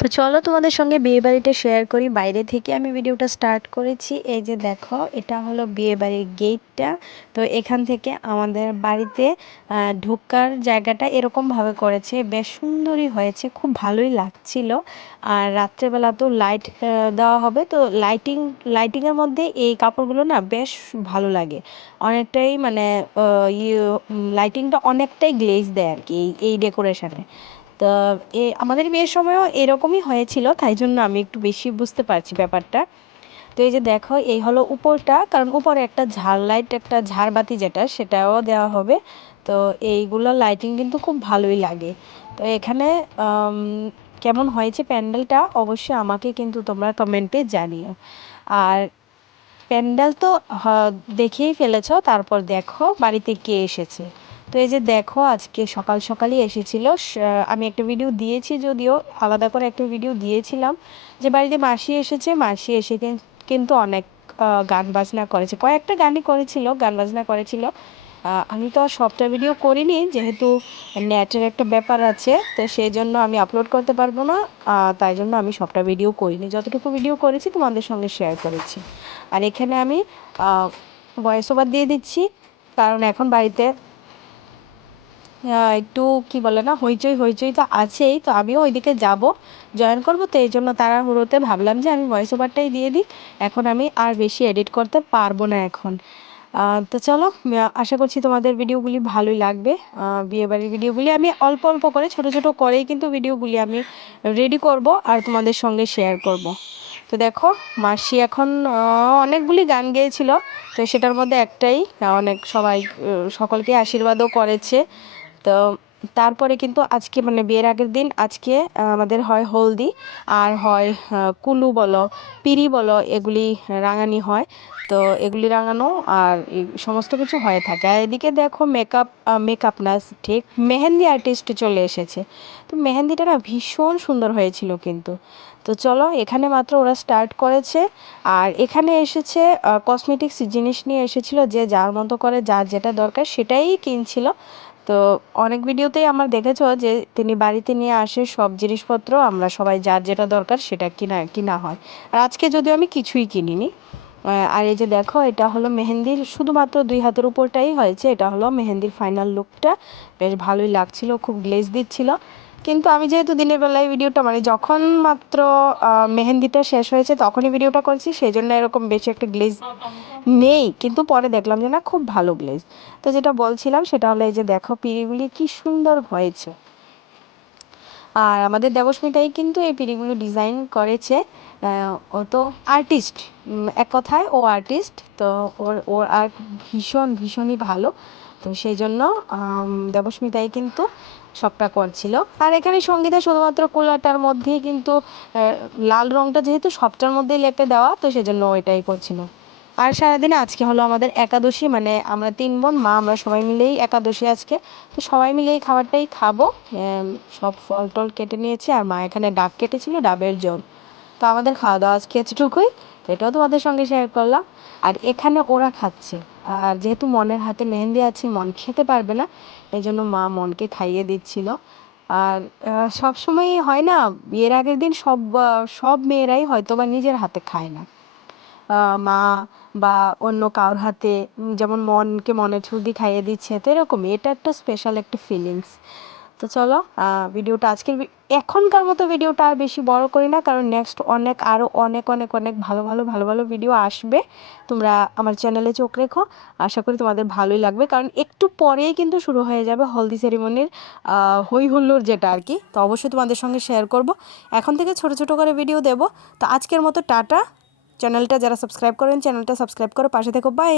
তো চলো তোমাদের সঙ্গে বিয়ে বাড়িটা শেয়ার করি। বাইরে থেকে আমি ভিডিওটা স্টার্ট করেছি। এই যে দেখো, এটা হলো বিয়ে বাড়ির গেটটা তো এখান থেকে আমাদের বাড়িতে ঢোকার জায়গাটা এরকমভাবে করেছে। বেশ সুন্দরই হয়েছে, খুব ভালোই লাগছিল। আর রাত্রেবেলা তো লাইট দেওয়া হবে। তো লাইটিং লাইটিংয়ের মধ্যে এই কাপড়গুলো না বেশ ভালো লাগে। অনেকটাই মানে ইয়ে লাইটিংটা অনেকটাই গ্লেজ দেয় আর কি এই ডেকোরেশনে তো, এ, আমাদের বিয়ের সময়ও এরকমই হয়েছিল, তাই জন্য আমি একটু বেশি বুঝতে পারছি ব্যাপারটা। তো এই যে দেখো, এই হলো উপরটা, কারণ উপরে একটা ঝাড় লাইট একটা ঝাড়বাতি যেটা, সেটাও দেওয়া হবে। তো এইগুলো লাইটিং কিন্তু খুব ভালোই লাগে। তো এখানে কেমন হয়েছে প্যান্ডেলটা, অবশ্যই আমাকে কিন্তু তোমরা কমেন্টে জানিও। আর প্যান্ডেল তো দেখেই ফেলেছ, তারপর দেখো বাড়িতে কে এসেছে। তো এই যে দেখো, আজকে সকাল সকালই এসেছিল। আমি একটা ভিডিও দিয়েছি যদিও, আলাদা করে একটা ভিডিও দিয়েছিলাম যে বাড়িতে মাসি এসেছে, মাসি এসে কিন্তু অনেক গান বাজনা করেছে। কয়েকটা গানই করেছিল, গান বাজনা করেছিল। আমি তো সবটা ভিডিও করিনি, যেহেতু নেটের একটা ব্যাপার আছে, তো সেই জন্য আমি আপলোড করতে পারব না। তাই জন্য আমি সবটা ভিডিও করিনি। যতটুকু ভিডিও করেছি, তোমাদের সঙ্গে শেয়ার করেছি। আর এখানে আমি ভয়েস ওভার দিয়ে দিচ্ছি, কারণ এখন বাড়িতে একটু কি বলে না, হইচই হইচই তো আছেই, তো আমিও ওইদিকে যাব জয়েন করব, তো এই জন্য তাড়াহুড়োতে ভাবলাম যে আমি ভয়েস ওভারটাই দিয়ে দিই, এখন আমি আর বেশি এডিট করতে পারব না এখন। তো চলো আশা করছি তোমাদের ভিডিওগুলি ভালোই লাগবে। বিয়েবাড়ির ভিডিওগুলি আমি অল্প অল্প করে, ছোট ছোট করেই কিন্তু ভিডিওগুলি আমি রেডি করব আর তোমাদের সঙ্গে শেয়ার করব। তো দেখো, মাসি এখন অনেকগুলি গান গেয়েছিল, তো সেটার মধ্যে একটাই অনেক সবাই সকলকে আশীর্বাদও করেছে। তো তারপরে কিন্তু আজকে মানে বিয়ের আগের দিন আজকে আমাদের হয় হলদি আর হয় কুলু বলো পিড়ি বলো, এগুলি রাঙানি হয়। তো এগুলি রাঙানো আর সমস্ত কিছু হয়ে থাকে। আর এদিকে দেখো মেকআপ মেকআপ না ঠিক? মেহেন্দি আর্টিস্ট চলে এসেছে। তো মেহেন্দিটা না ভীষণ সুন্দর হয়েছিল কিন্তু। তো চলো, এখানে মাত্র ওরা স্টার্ট করেছে। আর এখানে এসেছে কসমেটিক্স জিনিস নিয়ে এসেছিল যে যার মতো করে, যার যেটা দরকার সেটাই কিনছিল। তো অনেক ভিডিওতেই আমার দেখেছ যে তিনি বাড়িতে নিয়ে আসে সব জিনিসপত্র, আমরা সবাই যার যেটা দরকার সেটা কিনা কিনা হয়। আর আজকে যদিও আমি কিছুই কিনিনি আর এই যে দেখো, এটা হলো মেহেন্দির, শুধুমাত্র দুই হাতের উপরটাই হয়েছে, এটা হলো মেহেন্দির ফাইনাল লুকটা বেশ ভালোই লাগছিল, খুব গ্লেজ দিচ্ছিল। কিন্তু আমি যেহেতু দিনের বেলায় ভিডিওটা মানে যখন মাত্র মেহেন্দিটা শেষ হয়েছে তখনই ভিডিওটা করছি সেই জন্য এরকম বেশি একটা গ্লেজ নেই। কিন্তু পরে দেখলাম যে না, খুব ভালো গ্লেজ তো যেটা বলছিলাম সেটা হলো এই যে দেখো, পিঁড়িগুলি কি সুন্দর হয়েছে। আর আমাদের দেবস্মিতাই কিন্তু এই পিড়িগুলো ডিজাইন করেছে ও তো আর্টিস্ট এক কথায় ও আর্টিস্ট তো ওর ওর আর্ট ভীষণ, ভীষণই ভালো। তো সেই জন্য দেবস্মিতাই কিন্তু সবটা করছিল। আর এখানে সঙ্গীতা শুধুমাত্র কুলাটার মধ্যেই কিন্তু লাল রঙটা যেহেতু সবটার মধ্যেই লেপে দেওয়া, তো সেজন্য ওইটাই করছিল। আর সারাদিনে আজকে হলো আমাদের একাদশী মানে আমরা তিন বোন, মা, আমরা সবাই মিলেই একাদশী আজকে। তো সবাই মিলেই খাবারটাই খাব। সব ফল টল কেটে নিয়েছি আর মা এখানে ডাব কেটেছিল, ডাবের জল। তো আমাদের খাওয়া দাওয়া আজকে এতটুকুই। এটাও তোমাদের সঙ্গে শেয়ার করলাম। আর এখানে ওরা খাচ্ছে। আর যেহেতু মনের হাতে মেহেন্দি আছে, মন খেতে পারবে না, এই জন্য মা মনকে খাইয়ে দিচ্ছিল। আর সবসময়ই হয় না, বিয়ের আগের দিন সব সব মেয়েরাই হয়তো বা নিজের হাতে খায় না। মা বা অন্য কারোর হাতে যেমন মনকে মনের ছুঁ দিয়ে খাইয়ে দিচ্ছে, তো এরকমই। এটা একটা স্পেশাল একটা ফিলিংস তো চলো ভিডিওটা আজকের এখনকার মতো ভিডিওটা আর বেশি বড় করি না, কারণ নেক্সট অনেক আরও অনেক অনেক অনেক ভালো ভালো ভালো ভালো ভিডিও আসবে। তোমরা আমার চ্যানেলে চোখ রেখো। আশা করি তোমাদের ভালোই লাগবে, কারণ একটু পরেই কিন্তু শুরু হয়ে যাবে হলদি সেরিমনির হই হুল্লোর যেটা আর কি। তো অবশ্যই তোমাদের সঙ্গে শেয়ার করব। এখন থেকে ছোট ছোট করে ভিডিও দেব। তো আজকের মতো টাটা। চ্যানেলটা যারা সাবস্ক্রাইব করেন চ্যানেলটা সাবস্ক্রাইব করে পাশে থেকো। বাই